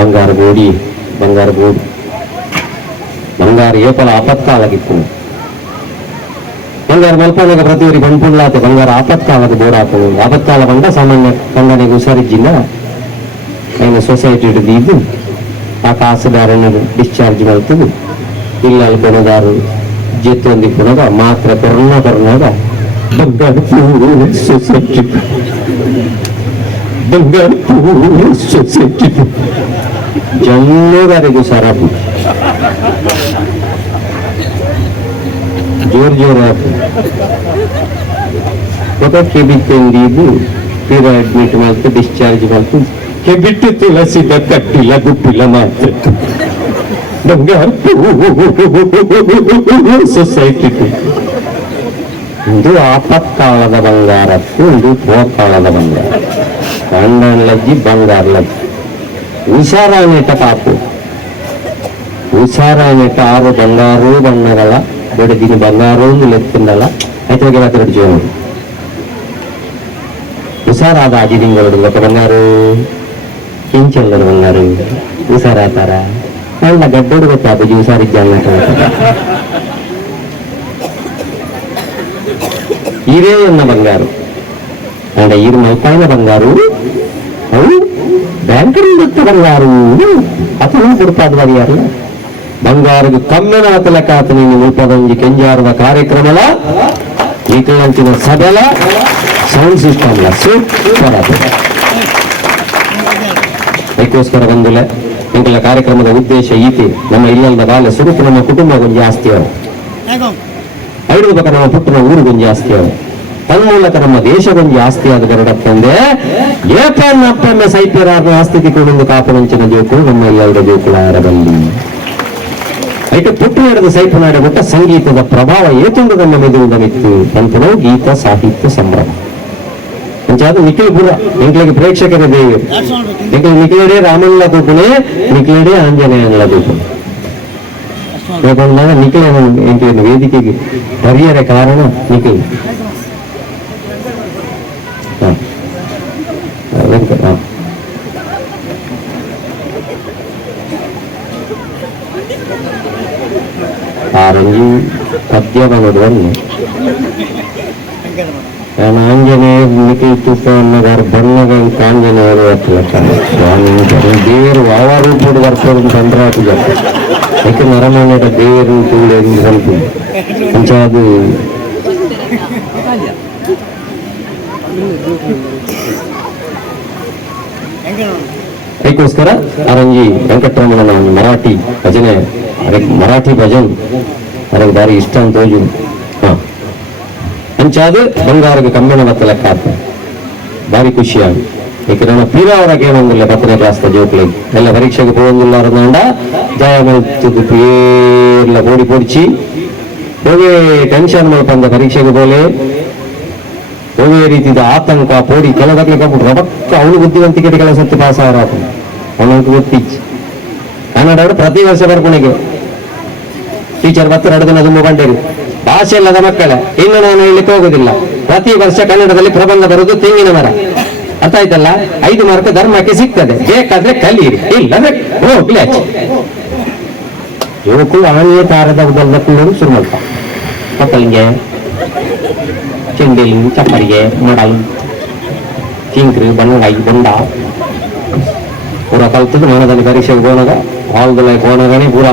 ಬಂಗಾರ ಗೋಡಿ ಬಂಗಾರ ಗೋಡಿ ಬಂಗಾರ ಏಪಲ ಆಪತ್ಕಾಲಗಿತ್ತು ಬಂಗಾರ ಮಲ್ಪನಾಗ ಪ್ರತಿಯೊರಿ ಬಂಡ್ಪುಂಡ್ಲಾತೆ ಬಂಗಾರ ಆಪತ್ಕಾಲದ ಬೋರ್ ಹಾಕೋದು ಆಪತ್ಕಾಲ ಬಂದ ಸಾಮಾನ್ಯ ಕಂಗನಿಗೆ ಹುಷಾರಿಜ್ಜಿಲ್ಲ ಏನು ಸೊಸೈಟಿ ಹಿಡಿದು ಆ ಕಾಸುದಾರನ ಡಿಸ್ಚಾರ್ಜ್ ಮಾಡ್ತದೆ ಇಲ್ಲ ಅಲ್ಲಿ ಕೊನದಾರು ಜೆತ್ತೊಂದಿ ಪುನಗ ಮಾತ್ರ ಕೊರೋನಾದ ಬಂಗಾರ ಸೊಸೈಟಿ ಬಂಗಾರ ಸೊಸೈಟಿ ಜನ್ನೋಗಾರಿಗೂ ಸರಾಬು ಜೋರ್ ಕೆಬಿತ್ತಂದಿದ್ದು ತೀರ ಅಡ್ಮಿಟ್ ಮಾಡ್ತು ಡಿಸ್ಚಾರ್ಜ್ ಮಾಡ್ತು ಕೆಬಿಟ್ಟು ತುಳಸಿದ ಕಟ್ಟಿಲ್ಲ ಗುಪ್ಪಿಲ್ಲ ಮಾತ್ರ ಬಂಗಾರ ಸೊಸೈಟಿ ಇದು ಆಪತ್ಕಾಲದ ಬಂಗಾರಕ್ಕೂ ಇದು ಪೋಕಾಲದ ಬಂಗಾರ ಗಂಡನ್ಲಜ್ಜಿ ಬಂಗಾರ್ಲಜ್ಜಿ ಹುಷಾರಾನೆಟ ಪಾಪು ಹುಷಾರಾನೆಟ ಆರು ಬಂಗಾರು ಬಣ್ಣಗಳ ಬಡದಿನ ಬಂಗಾರು ಲೆಕ್ಕಲ್ಲ ಐತೆ ಮಾತ್ರ ಜೋನು ಹುಷಾರಾದ ಅಜಿ ತಿಂಗಳು ಬಂಗಾರು ಕಿಂಚಲ್ಲರು ಬಂಗಾರು ಹುಷಾರಾತಾರ ಎಲ್ಲ ಗಡ್ಡೋಡು ಗೊತ್ತಾಪುಜಿ ಹುಷಾರಿದ್ದ ಇರೇ ಎನ್ನ ಬಂಗಾರು ಅಂಡ ಇರು ಮಲ್ಪಾಯಿನ ಬಂಗಾರು ಅವು ಬ್ಯಾಂಕರಿಂದ ಬಂಗಾರು ಅಥವಾ ಕೊಡ್ತಾದ ಬರಿಯಾರು ಬಂಗಾರದ ಕಮ್ಮೆನ ಅತಲಕಾತ ನೀನು ಮುಪ್ಪದಂಜಿ ಕೆಂಜಾರದ ಕಾರ್ಯಕ್ರಮಲ ಈಕಳಂತಿನ ಸಬಲ ಸೌಂಡ್ ಸಿಸ್ಟಮ್ಲ ಸೂಪರ್ ಅದಕ್ಕೋಸ್ಕರ ಬಂದಿಲ್ಲ ಇಂಕಲ ಕಾರ್ಯಕ್ರಮದ ಉದ್ದೇಶ ಈತಿ ನಮ್ಮ ಇಲ್ಲದ ಬಾಲ್ಯ ಸುರುಪು ನಮ್ಮ ಕುಟುಂಬ ಗೊಂಜಿ ಆಸ್ತಿ ಅವರು ಐದು ಬಕ ನಮ್ಮ ಪುಟ್ಟಿನ ಊರು ಗೊಂಜಿ ಆಸ್ತಿ ಅವರು ತನ್ಮೂಲಕ ನಮ್ಮ ದೇಶ ಗೊಂಜಿ ಆಸ್ತಿ ಆದ ಗರಡಕ್ಕಂದೆ ಏಪನ್ನಪ್ಪನ್ನ ಸೈತ್ಯರಾದ ಆಸ್ತಿ ತಿಕೊಂಡು ಕಾಪುರಂಚಿನ ಜೋಕು ನಮ್ಮ ಎಲ್ಲರ ಜೋಕುಳಾರದಲ್ಲಿ ಐತೆ ಪುಟ್ಟು ನಡೆದ ಸೈಪನಾಡ ಮುಟ್ಟ ಸಂಗೀತದ ಪ್ರಭಾವ ಏತುಂಡು ನಮ್ಮ ಮೆದುಳಿನ ಮಿತ್ತು ಅಂತನೋ ಗೀತ ಸಾಹಿತ್ಯ ಸಂಭ್ರಮ ಅಂಚಾದ ನಿಖಿಲ್ ಪುರ ನಿಖಿಲಿಗೆ ಪ್ರೇಕ್ಷಕರ ದೇವಿ ನಿಖಿಲಡೆ ರಾಮನ್ಲ ತೂಪುನೆ ನಿಖಿಲಡೆ ಆಂಜನೇಯನ್ಲ ತೂಪುನೆ ನಿಖಿಲ ವೇದಿಕೆಗೆ ಬರೆಯರ ಕಾರಣ ನಿಖಿಲ್ ಆರಂಜಿ ಪದ್ಯವನದಲ್ಲಿ ಆಂಜನೇಯ ನಿಖಿಲ್ ತುಪ್ಪ ಅನ್ನೋದಾರು ಬಣ್ಣಗಳು ಕಾಂಜನೇಯರು ಸ್ವಾಮಿ ದೇವರು ಯಾವ ರೂಪದ ಬರ್ತಾರೆ ತಂದ್ರೆ ಹಾಕಿದ್ದಾರೆ ಯಾಕೆ ನರಮನೆಯ ದೇವರು ತುಳು ಎಂದು ಬಂತು ಅದು ಅದಕ್ಕೋಸ್ಕರ ಅರಂಜಿ ವೆಂಕಟರಮಣನ ಮರಾಠಿ ಭಜನೆ ಅದಕ್ಕೆ ಮರಾಠಿ ಭಜನ್ ಅದಕ್ಕೆ ದಾರಿ ಇಷ್ಟ ಅಂತ ಹೋಗಿ ಅಂಚಾದು ಬಂಗಾರಕ್ಕೆ ಕಮ್ಮಿನ ಬತ್ತ ಲೆಕ್ಕ ಆಗ್ತದೆ ಭಾರಿ ಖುಷಿಯಾಗಿ ಏಕೆ ನನ್ನ ಪೀರ ಅವರಾಗ ಏನೊಂದಿಲ್ಲ 10ನೇ ಕ್ಲಾಸ್ ಜೋಕ್ಲಿಗೆ ಎಲ್ಲ ಪರೀಕ್ಷೆಗೆ ಹೋಗಂಗಿಲ್ಲ ಅರಂದ ಜಯ ಮಲ್ತು ಪೇರ್ಲ ಓಡಿ ಪೊಡಿಚಿ ಹೋಗೇ ಟೆನ್ಷನ್ ಮಾಡ್ಕೊಂಡ ಪರೀಕ್ಷೆಗೆ ಬೋಲೆ ಹೋಗೇ ರೀತಿಯ ಆತಂಕ ಪೋಡಿ ಕೆಲದಕ್ಕೆ ಕಬ್ಬು ರೊಕ್ಕ ಅವನು ಬುದ್ಧಿವಂತಿಕೆ ಕೆಲಸ ಸತ್ತು ಪಾಸ್ ಅವರ ಅವನಿಗೆ ಗೊತ್ತಿಚ್ಚಿ ಕನ್ನಡ ಪ್ರತಿ ವರ್ಷ ಬರ್ಕೊಣಿಗೆ ಟೀಚರ್ ಬತ್ತ ನಡೆದ ತುಂಬ ಬಂಡೇರಿ ಭಾಷೆ ಇಲ್ಲದ ಮಕ್ಕಳ ಇನ್ನು ನಾನು ಹೇಳಲಿಕ್ಕೆ ಹೋಗುದಿಲ್ಲ ಪ್ರತಿ ವರ್ಷ ಕನ್ನಡದಲ್ಲಿ ಪ್ರಬಂಧ ಬರುವುದು ತೆಂಗಿನ ಮರ ಅರ್ಥ ಆಯ್ತಲ್ಲ 5 ಮಾರ್ಕ್ ಧರ್ಮಕ್ಕೆ ಸಿಗ್ತದೆ ಬೇಕಾದ್ರೆ ಕಲೀರಿ ಇಲ್ಲದ್ರೆ ಹೋಗ್ಲಿ ಆಚೆ ಯುವಕರು ಆನೆಯ ತಾರದ ಉದಲ್ಕೊಂಡು ಶುರು ಮಾಡ್ತಾ ಮಕ್ಕಳಿಗೆ ಚೆಂಡೆಲಿ ಚಪ್ಪರಿಗೆ ಮಾಡಲ್ ಚಿಂಕ್ರಿ ಬಣ್ಣಗಾಯಿ ಬೊಂಡ ಪೂರ ಕಲ್ತದ್ದು ಮನದಲ್ಲಿ ಪರೀಕ್ಷೆಗೆ ಹೋದಾಗ ಹಾಲ್ದಲ್ಲ ಹೋದಾಗನೇ ಪೂರ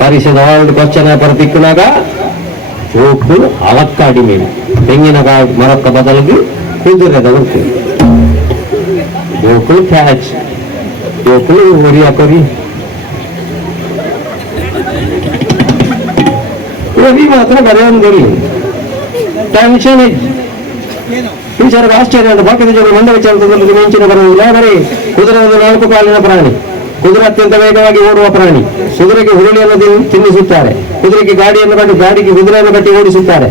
ಪರೀಕ್ಷೆದ ಹಾಲ್ಡ್ ಕ್ವಶನ್ ಪೇಪರ್ ತಿಕ್ಕಿನಾಗ ಜೋಕು ಅವಕ್ಕಾಡಿ ಮೇಲೆ ತೆಂಗಿನಕಾಯಿ ಮರಕ್ಕ ಬದಲಿಗೆ ಕುದುರೆದ ಬರ್ತದೆ ಜೋಕು ಕ್ಯಾಚ್ ಜೋಕು ಹೊರಿ ಹಾಕೋರಿ ಹೊರಿ ಮಾತ್ರ ಬರೆಯೊಂದಿರಲಿ ಟೆನ್ಷನ್ ಟೀಚರ್ ಆಶ್ಚರ್ಯ ಅಂತ ಬಾಕಿ ಜನ ಮಂದ ವಿಚಾರದಲ್ಲಿ ಮಿಂಚಿನ ಬರುವುದಿಲ್ಲ ಬರೀ ಕುದುರೆ ಒಂದು 4 ಕಾಲಿನ ಪ್ರಾಣಿ ಕುದುರೆ ಅತ್ಯಂತ ವೇಗವಾಗಿ ಓಡುವ ಪ್ರಾಣಿ ಕುದುರೆಗೆ ಹುರುಳಿಯನ್ನು ತಿನ್ನಿಸುತ್ತಾರೆ ಕುದುರೆಗೆ ಗಾಡಿಯನ್ನು ಕಟ್ಟಿ ಗಾಡಿಗೆ ಕುದುರೆಯನ್ನು ಕಟ್ಟಿ ಓಡಿಸುತ್ತಾರೆ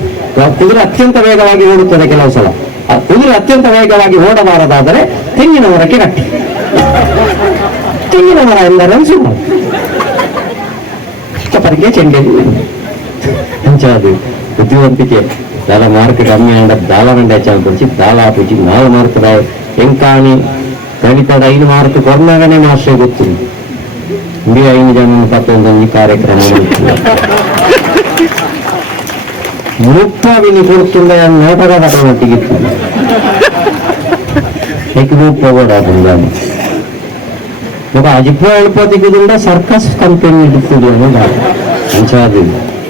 ಕುದುರೆ ಅತ್ಯಂತ ವೇಗವಾಗಿ ಓಡುತ್ತದೆ ಕೆಲವು ಸಲ ಕುದುರೆ ಅತ್ಯಂತ ವೇಗವಾಗಿ ಓಡಬಾರದಾದರೆ ತೆಂಗಿನ ಮರಕ್ಕೆ ಕಟ್ಟಿ ತೆಂಗಿನ ಮರ ಎಂದರೆ ಸುಮ್ಮನೆ ಚಪ್ಪರಿಗೆ ಚೆಂಡೆದು ಅಂಚಾದು ಬುದ್ಧಿವಂತಿಕೆ ದಾಲ ಮಾರ್ಕ್ ಕಮ್ಮಿ ಅಂಡ ದಾಲ ಗಂಟೆ ಹೆಚ್ಚಾಗಿ ದಾಲ ಹಾಕಿ 4 ಮಾರ್ಕ್ ಎಂಕಾಣಿ ಗಣಿತದ 5 ಮಾರ್ಕ್ ಕೊರ್ನಾಗನೇ ಮಾಸ್ಟ್ರೇ ಗೊತ್ತು ಬಿ 5 ಜನ ಪತ್ತೊಂದು ಕಾರ್ಯಕ್ರಮ ಮುಪ್ಪಾವಿನಿ ಕೊಡ್తుండే ನಾಟಕ ಮಟ್ಟಿಗಿತ್ತು ಮುಪ್ಪಗೋಡಾದ ఒక అజిపో వెళ్ళిపోతుండ సర్కస్ ಕಂಪನಿ ಇಡ್ತದೆ ಅನ್ನೋದು ಅಂಚಾದು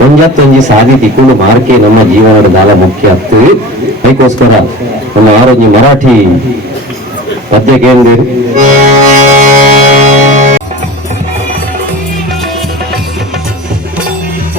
ಒಂಜತ್ತೊಂಜಿ ಸಾಧಿ ತಿಕ್ಕೊಂಡು ಮಾರ್ಕೆ ನಮ್ಮ ಜೀವನದ ದಾಲ ಮುಖ್ಯ ಆಗ್ತದೆ ಅದಕ್ಕೋಸ್ಕರ ನಮ್ಮ ಆರೋಗ್ಯ ಮರಾಠಿ ಪದ್ಯ ಕೇಂದ್ರ